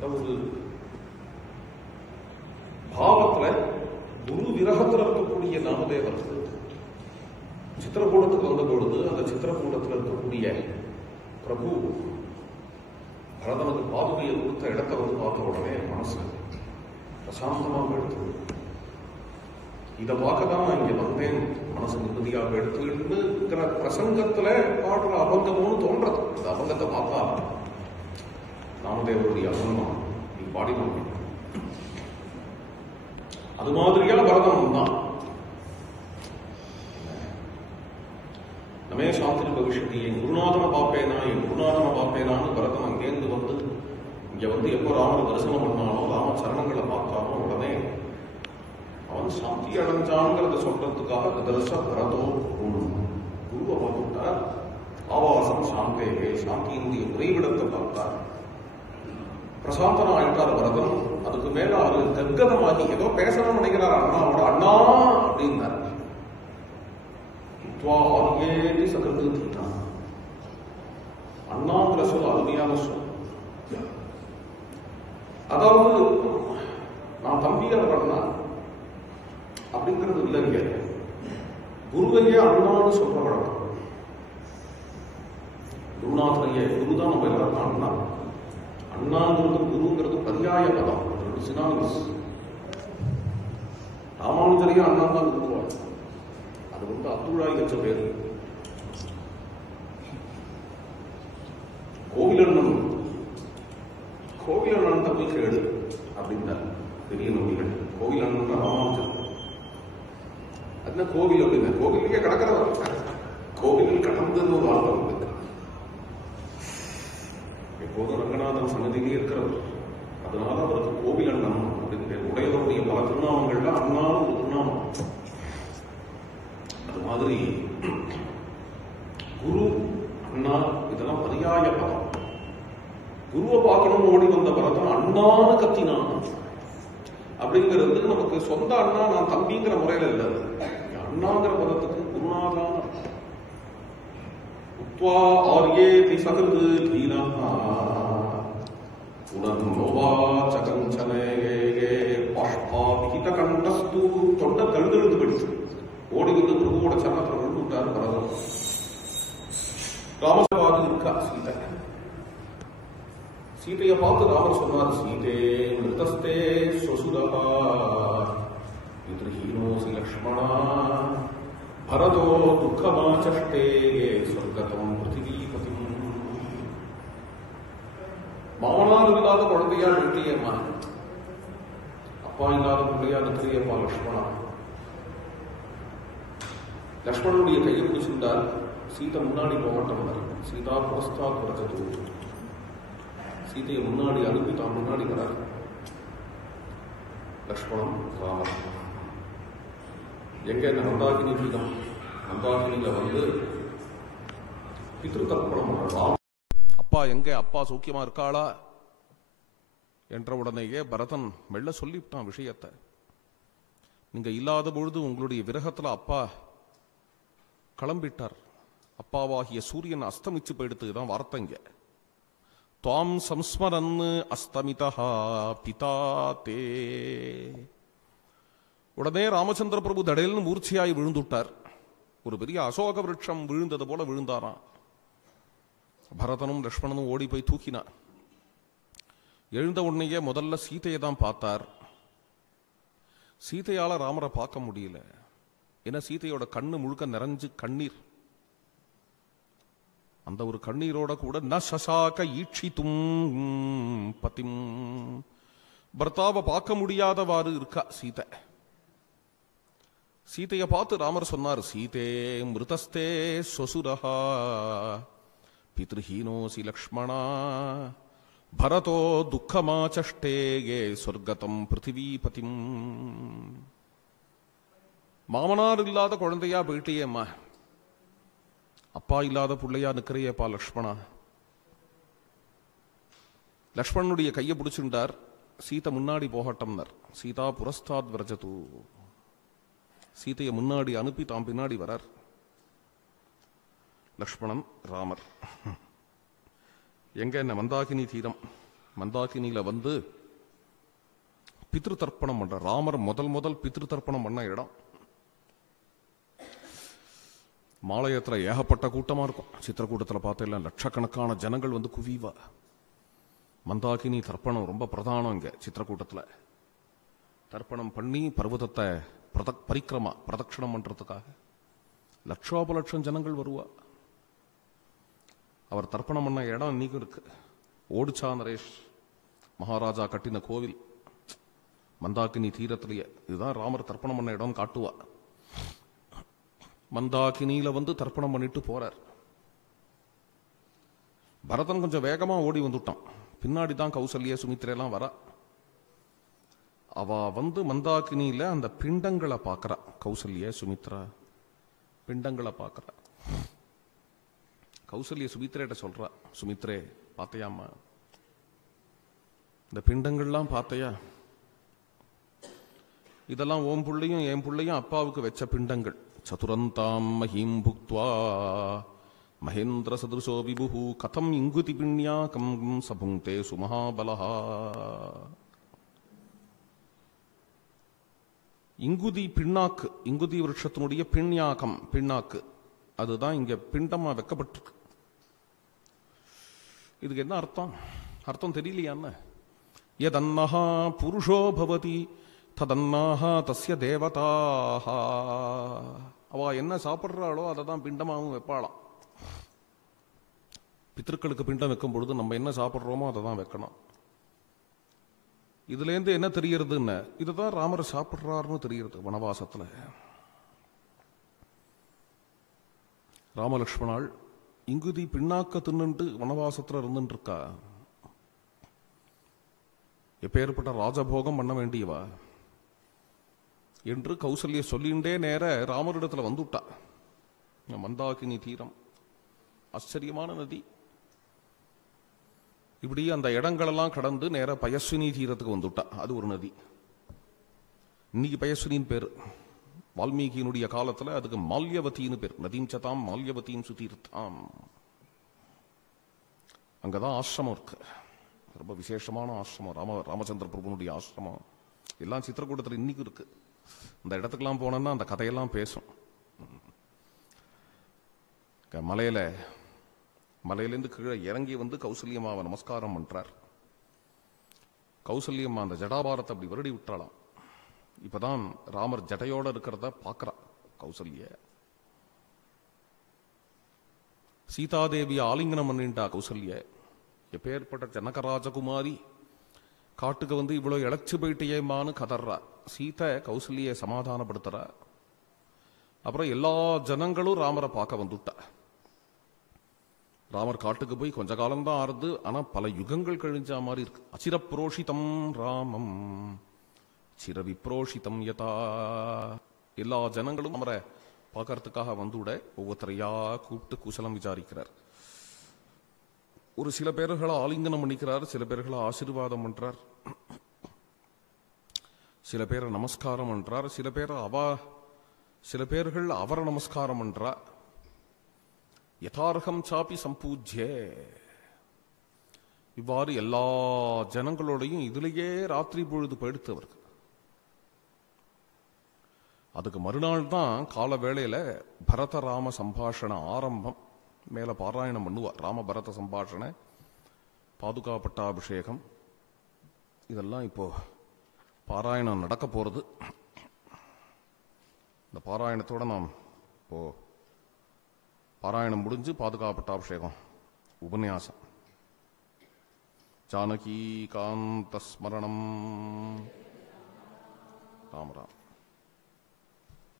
அந்த ஒரு பாவத்துல குரு விரகத்தில் இருக்கக்கூடிய நாமதேவர் சித்திரக்கூடத்துக்கு வந்த பொழுது அந்த சித்திரக்கூடத்தில் இருக்கக்கூடிய பிரபு பரதனுக்கு பாதுகையை கொடுத்த இடத்தை வந்து பார்த்த உடனே மனசு பிரசாந்தமாக எடுத்து இதை பார்க்கதான் நான் இங்க வந்தேன், மனசு நிம்மதியாக எடுத்துக்கிட்டு பிரசங்கத்துல பாடுற அபங்கமும் தோன்றது. இந்த அபங்கத்தை பார்த்தா நாமதேவருடைய அபங்கம் நீ பாடினோம். அது மாதிரியா பரதம் தான் நமே சாஸ்திரி பவிஷ்யத்தி, என் குருநாதனை பார்ப்பேனான்னு பரதம் அங்கேருந்து வந்து இங்க வந்து எப்போ ராமனை தரிசனம் பண்ணானோ, ராம சரணங்களை பார்த்தானோ உடனே அவன் சாந்தி அடைஞ்சான்ங்கிறத சொல்றதுக்காக கதரச பரதோ குருவை பார்த்துட்டார். ஆவாசம் சாந்தேகே, சாந்தியினுடைய உறைவிடத்தை பார்த்தார். பிரசாந்தனம் ஆயிட்டார் பரதன். அதுக்கு மேல அவரு கத்கதமாகி ஏதோ பேசணும்னு நினைக்கிறார். அண்ணாவோட அண்ணா அப்படின்னார். சகத்து தீட்டான் அண்ணாங்கிற சொல் அருமையான சொல். அதாவது நான் தம்பியார் பண்ணா அப்படிங்கிறது இல்லைங்க. குருவையே அண்ணான்னு சொல்ற வழக்கம். குருநாதனையே குருதான் நம்ம எல்லாருக்கும் அண்ணா. அண்ணாங்கிறது குருங்கிறது பரியாய பதம், சினானிமஸ். ராமானுஜரையும் அண்ணா தான் குருவார். அது வந்து அத்துழாய் வச்ச பேரு. கோவிலண்ணன் போய் கேடு அப்படின்னார் பெரிய நம்பிகள். கோவிலண்ணன் ராமானுஜர். அது கோவில் அப்படின்னா கோவிலையே கடக்கிறவர். கோவிலில் கடந்தது ஒரு வார்த்தை உண்டு. எப்போதும் ரங்கநாதன் சன்னதியிலே இருக்கிறவர். அதனால அவருக்கு கோவில் அண்ணன் அப்படின்னு உடையவருடைய பல திருநாமங்கள்ல அண்ணாவும் ஒரு திருநாமம். அது மாதிரி குரு அண்ணா இதெல்லாம் பரியாய பதம். குருவை பார்க்கணும்னு ஓடி வந்த பரதன் அண்ணான்னு கத்தினான். அப்படிங்கிறது நமக்கு சொந்த அண்ணா, நான் தம்பிங்கிற முறையில இல்லை. அண்ணாங்கிற பதத்துக்கு குருநாதான் உத்வா ஆர்யே சகது தீரா கண்டஸ்து தொண்ட கழுதெழுந்து படிச்சு ஓடி வந்து பிரபுவோட சரணத்தில் விழுந்து விட்டார் பரதம். ராமபாது இருக்கா சீதை. சீதையை பார்த்து ராமர் சொன்னார், சீதே மிருதஸ்தே ஸ்வசுரா பித்ருஹீனோசி லக்ஷ்மணா பரதோ துக்கமாச்சஷ்டே சொர்க்கதம் பிருத்திவீபதி. மாமனார் இல்லாத குழந்தையா நிறுத்தியம்மா, அப்பா இல்லாத பிள்ளையா நிறுத்தியம்மா லக்ஷ்மணா. லக்ஷ்மணனுடைய கையை பிடிச்சிருந்தார். சீதை முன்னாடி போகட்டம்னார். சீதா புரஸ்தாத் வரது. சீதையை முன்னாடி அனுப்பி தான் முன்னாடி வரார் லக்ஷ்மணன் ராமர். எங்க இந்த மந்தாகினி பீடம், மந்தாகினியில வந்து பித்ருதர்ப்பணம் பண்றான். அப்பா எங்க, அப்பா சௌக்கியமா இருக்காளா என்ற உடனேயே பரதன் மெல்ல சொல்லிவிட்டான் விஷயத்தை. நீங்க இல்லாத பொழுது உங்களுடைய விரகத்துல அப்பா கிளம்பிட்டார். அப்பாவாகிய சூரியன் அஸ்தமிச்சு போயிடுத்துதான் வார்த்தைங்க. துவாம் சம்ஸ்மரன் அஸ்தமிதா பிதா தே. உடனே ராமச்சந்திர பிரபு தடையில்னு மூர்ச்சியாய் விழுந்துட்டார். ஒரு பெரிய அசோக விருட்சம் விழுந்தது போல விழுந்தாராம். பரதனும் லக்ஷ்மணனும் ஓடி போய் தூக்கினார். எழுந்த உடனேயே முதல்ல சீதையை தான் பார்த்தார். சீதையால ராமரை பார்க்க முடியல. ஏன்னா சீதையோட கண்ணு முழுக்க நிறைஞ்சு கண்ணீர். அந்த ஒரு கண்ணீரோட கூட ந சசாக ஈட்சித்தும் பதிம், பர்த்தாவை பார்க்க முடியாதவாறு இருக்கா சீதை. சீதையை பார்த்து ராமர் சொன்னார், சீதே மிருதஸ்தே ஸ்வசுரஹா பித்ருஹீனோசி லக்ஷ்மணா பரதோ துக்கமாச்சஷ்டே சொர்க்கதம் பிருத்திவீபதிம். மாமனார் இல்லாத குழந்தையா போயிட்டேம்மா, அப்பா இல்லாத பிள்ளையா நிக்கிறையப்பா லக்ஷ்மணா. லக்ஷ்மணனுடைய கையை பிடிச்சுட்டார். சீதை முன்னாடி போகட்டம்னர். சீதா புரஸ்தாத் விரஜது. சீதையை முன்னாடி அனுப்பி தாம் பின்னாடி வரார் லக்ஷ்மணன் ராமர். எங்க என்ன மந்தாகினி தீரம், மந்தாகினியில வந்து பித்ரு தர்ப்பணம் பண்ற ராமர் முதல் பித்ரு தர்ப்பணம் பண்ண இடம். மாலயத்துல ஏகப்பட்ட கூட்டமா இருக்கும். சித்திரக்கூட்டத்தில் பார்த்தா லட்சக்கணக்கான ஜனங்கள் வந்து குவிவா. மந்தாகினி தர்ப்பணம் ரொம்ப பிரதானம். இங்க சித்திரக்கூட்டத்தில் தர்ப்பணம் பண்ணி பர்வதத்தை பிரதட்சணம் பண்றதுக்காக லட்சோபலட்சம் ஜனங்கள் வருவா. அவர் தர்ப்பணம் பண்ண இடம் இன்னைக்கு இருக்கு. ஓடிச்சா நரேஷ் மகாராஜா கட்டின கோவில் மந்தாகினி தீரத்திலேயே. இதுதான் ராமர் தர்ப்பணம் பண்ண இடம் காட்டுவா. மந்தாகினியில வந்து தர்ப்பணம் பண்ணிட்டு போறார். பரதன் கொஞ்சம் வேகமா ஓடி வந்துட்டான். பின்னாடிதான் கௌசல்யா சுமித்ரெல்லாம் வரா. அவ வந்து மந்தாகினியில அந்த பிண்டங்களை பார்க்கறா. கௌசல்யா சுமித்ரா பிண்டங்களை பார்க்கறா. கௌசல்யா சுமித்ரேட்ட சொல்றா, சுமித்ரே பார்த்தையாம்மா, இந்த பிண்டங்கள்லாம் பார்த்தையா? இதெல்லாம் ஓம் புள்ளையும் என் புள்ளையும் அப்பாவுக்கு வச்ச பிண்டங்கள். சதுரந்தாம் மஹீம் புக்த்வா மகேந்திர சதுருசோ விபுஹு கதம் இங்குதி பிண்யாகம் சபுங்கே சுமஹாபலஹா. இங்குதி பின்னாக்கு, இங்குதி விருட்சத்தினுடைய பிண்யாகம் பின்னாக்கு, அதுதான் இங்க பிண்டமா வைக்கப்பட்டிருக்கு. இதுக்கு என்ன அர்த்தம்? அர்த்தம் தெரியலையான்னு. யதன்னஹா புருஷோ பவதி ததன்னாஹா தஸ்ய தேவதாஹ. அவ என்ன சாப்பிட்றாளோ அதை தான் பிண்டமாகவும் வைப்பாளாம். பித்திருக்களுக்கு பிண்டம் வைக்கும் பொழுது நம்ம என்ன சாப்பிட்றோமோ அதை தான் வைக்கணும். இதுலேருந்து என்ன தெரியறதுன்னு, இதுதான் ராமர் சாப்பிட்றாருன்னு தெரிகிறது. வனவாசத்துல ராமலட்சுமணாள் இங்குதி பின்னாக்க தின்னுட்டு வனவாசத்துல இருந்துட்டு இருக்கா. எப்பேற்பட்ட ராஜபோகம் பண்ண வேண்டியவா என்று கௌசல்யா சொல்லிண்டே நேர ராமரிடத்துல வந்துட்டா. மந்தாகினி தீரம் ஆச்சரியமான நதி. இப்படி அந்த இடங்களெல்லாம் கடந்து நேர பயஸ்வினி தீரத்துக்கு வந்துட்டா. அது ஒரு நதி. இன்னைக்கு பயஸ்வினின் பேர். வால்மீகியினுடைய காலத்துல அதுக்கு மால்யவத்தின்னு பேர். நதீம் சதாம் மால்யவத்தின் சுதீர்த்தாம். அங்கதான் ஆசிரமம் இருக்கு. ரொம்ப விசேஷமான ஆசிரமம். ராமச்சந்திர பிரபுனுடைய ஆசிரமம் எல்லாம் சித்திரக்கூட்டத்தில் இன்னைக்கு இருக்கு. அந்த இடத்துக்கெல்லாம் போனோம்னா அந்த கதையெல்லாம் பேசும். மலையிலேருந்து கீழே இறங்கி வந்து கௌசல்யம்மாவை நமஸ்காரம் பண்றார். கௌசல்யம்மா அந்த ஜடாபாரத்தை அப்படி வருடி விட்டாளாம். இப்பதான் ராமர் ஜடையோட இருக்கிறத பாக்குறா கௌசல்ய. சீதாதேவிய ஆலிங்கனம் பண்ணிட்டா கௌசல்ய. எப்பேற்பட்ட ஜனகராஜகுமாரி காட்டுக்கு வந்து இவ்வளவு இழைச்சு போயிட்டேமான்னு கதறா. சீதை கௌசல்ய சமாதானப்படுத்துறா. அப்புறம் எல்லா ஜனங்களும் ராமரை பார்க்க வந்துட்டா. ராமர் காட்டுக்கு போய் கொஞ்ச காலம்தான் ஆறுது. ஆனா பல யுகங்கள் கழிஞ்ச மாதிரி இருக்கு. அச்சிரப்ரோஷிதம் ராமம் சிரவிப்ரோஷிதம் யதா. எல்லா ஜனங்களும் ராமரை பார்க்கறதுக்காக வந்துவிட ஒவ்வொருத்தரையா கூப்பிட்டு குசலம் விசாரிக்கிறார். ஒரு சில பேர்களை ஆலிங்கனம் பண்ணிக்கிறார், சில பேர்களை ஆசீர்வாதம் பண்றார், சில பேரை நமஸ்காரம் பண்றார், சில பேர்கள் அவரை நமஸ்காரம் பண்றா. யதார்ஹம் சாப்பி சம்பூஜ்ய. இவ்வாறு எல்லா ஜனங்களோடையும் இதுலேயே ராத்திரி பொழுது போயிடுத்து அவருக்கு. அதுக்கு மறுநாள் தான் கால வேளையில பரத ராம சம்பாஷண ஆரம்பம். மேல பாராயணம் பண்ணுவா. ராம பரத சம்பாஷண, பாதுகா பட்டாபிஷேகம், இதெல்லாம் இப்போ பாராயணம் நடக்க போறது. இந்த பாராயணத்தோட நாம் இப்போ பாராயணம் முடிஞ்சு பாதுகா பட்டாபிஷேகம் உபன்யாசம். ஜானகி காந்த ஸ்மரணம். ராமராம்.